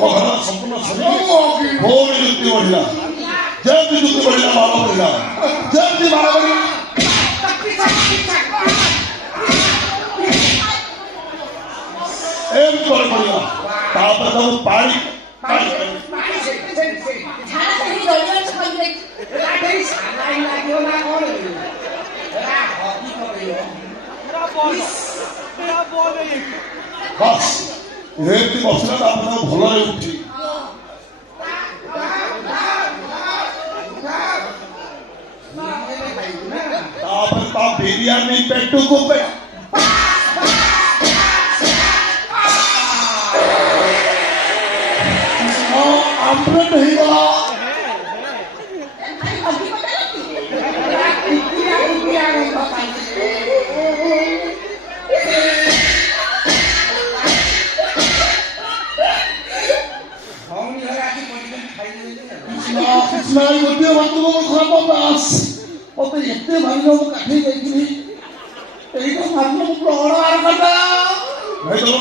ଘର ସମ୍ପୂର୍ଣ୍ଣ ଭଉଣୀ ଯୁକ୍ତି ବଢିଲା ଯେମିତି ଯୁକ୍ତି ବଢିଲା ମାଳ ବଢିଲା ଯେମିତି ମାଳ ବଢିଲା ଏମିତି ତଳେ ପଡିଲା ତାପରେ ତାକୁ ପାଣି बस एमती बसला भल उठी बिरियानी पेटू को पे अमृत नहीं बोला गोटे बात खराब दास मत एत भाई काठी जाइए भाई प्रहर करता भाई तुम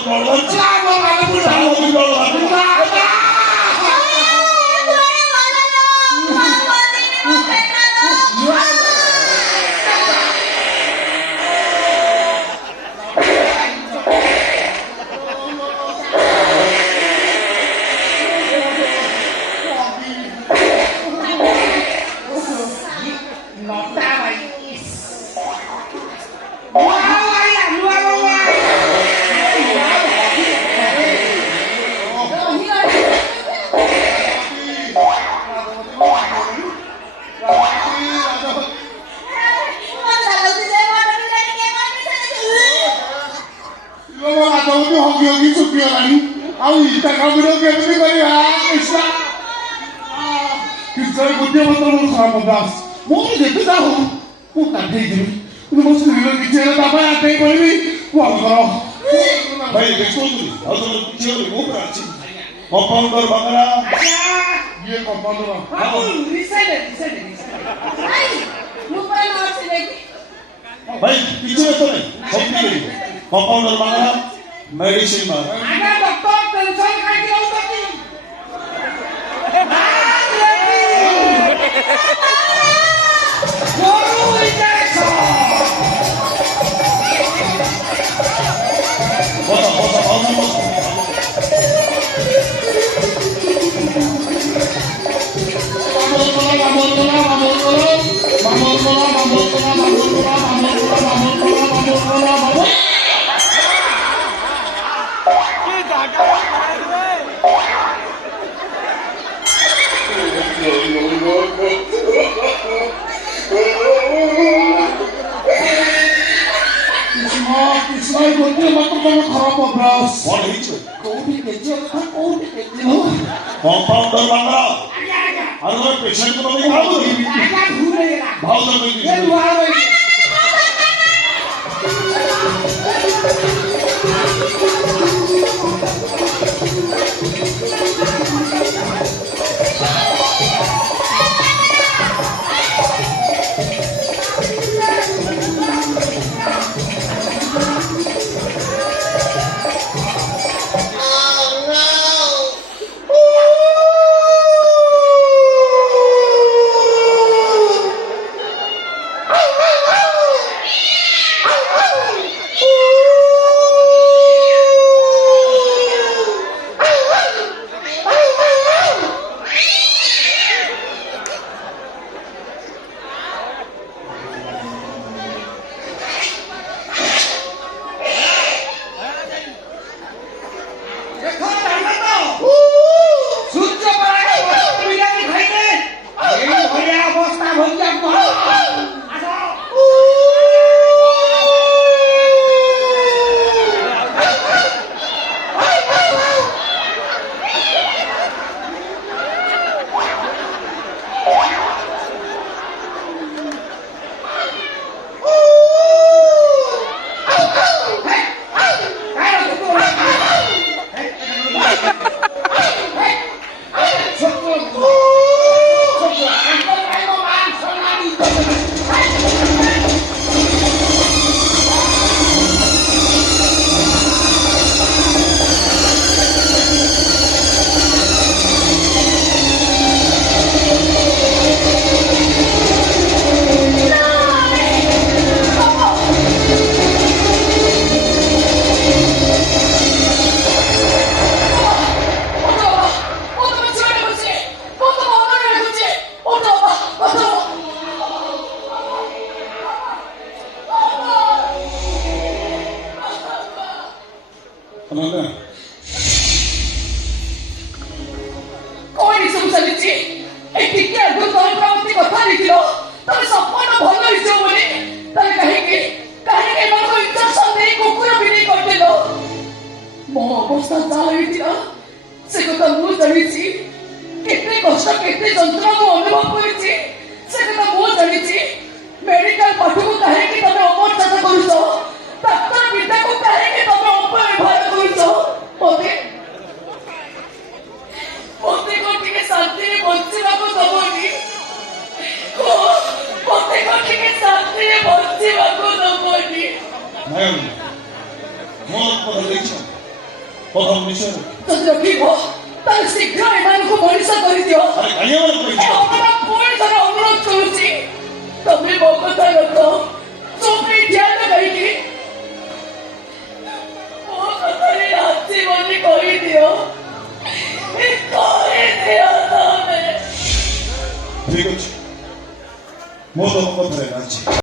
गोटे मत खराब दास मुझे देखते जाओ मु काटे मो स्त्री किसी आटे पड़ी भाई देखो कंपाउंडर बंगला ये कंपाउंडर भाई पीछे तो नहीं कंपाउंडर बंगला मेडिसिन मार कंपाउंडर बंगला अरे पेशेंट को नहीं भाव ଅବସ୍ଥା ଯାହା ହେଇଥିଲା ସେ କଥା ମୁଁ ଜାଣିଛି। କେତେ କଷ୍ଟ କେତେ ଯନ୍ତ୍ରଣା ମୁଁ ଅନୁଭବ କରିଛି ସେ କଥା ମୁଁ ଜାଣିଛି। ମେଡିକାଲ ପାଠକୁ କାହିଁକି ତମେ ଅମର୍ଯାଦା କରୁଛ? ଡାକ୍ତର ବିଦ୍ୟାକୁ କାହିଁକି ତମେ ଅପବ୍ୟବହାର କରୁଛ? ମତେ ଟିକେ ଶାନ୍ତିରେ ବଞ୍ଚିବାକୁ ଦବନି? ମତେ ଟିକେ ଶାନ୍ତିରେ ବଞ୍ଚିବାକୁ ଦବନି? ଯଦି ରଖିବ ତାହେଲେ ଶୀଘ୍ର ଏମାନଙ୍କୁ ମଣିଷ କରିଦିଅ। ପୁଣି ଥରେ ଅନୁରୋଧ କରୁଛି ତମେ ମୋ କଥା ରଖ। ଚୁପି ଧ୍ୟାନ କାହିଁକି ମୋ କଥାରେ ରାଜି ବୋଲି କହିଦିଅ। କହିଦିଅ ତମେ। ଠିକ ଅଛି, ମୁଁ ତମ କଥାରେ ରାଜି।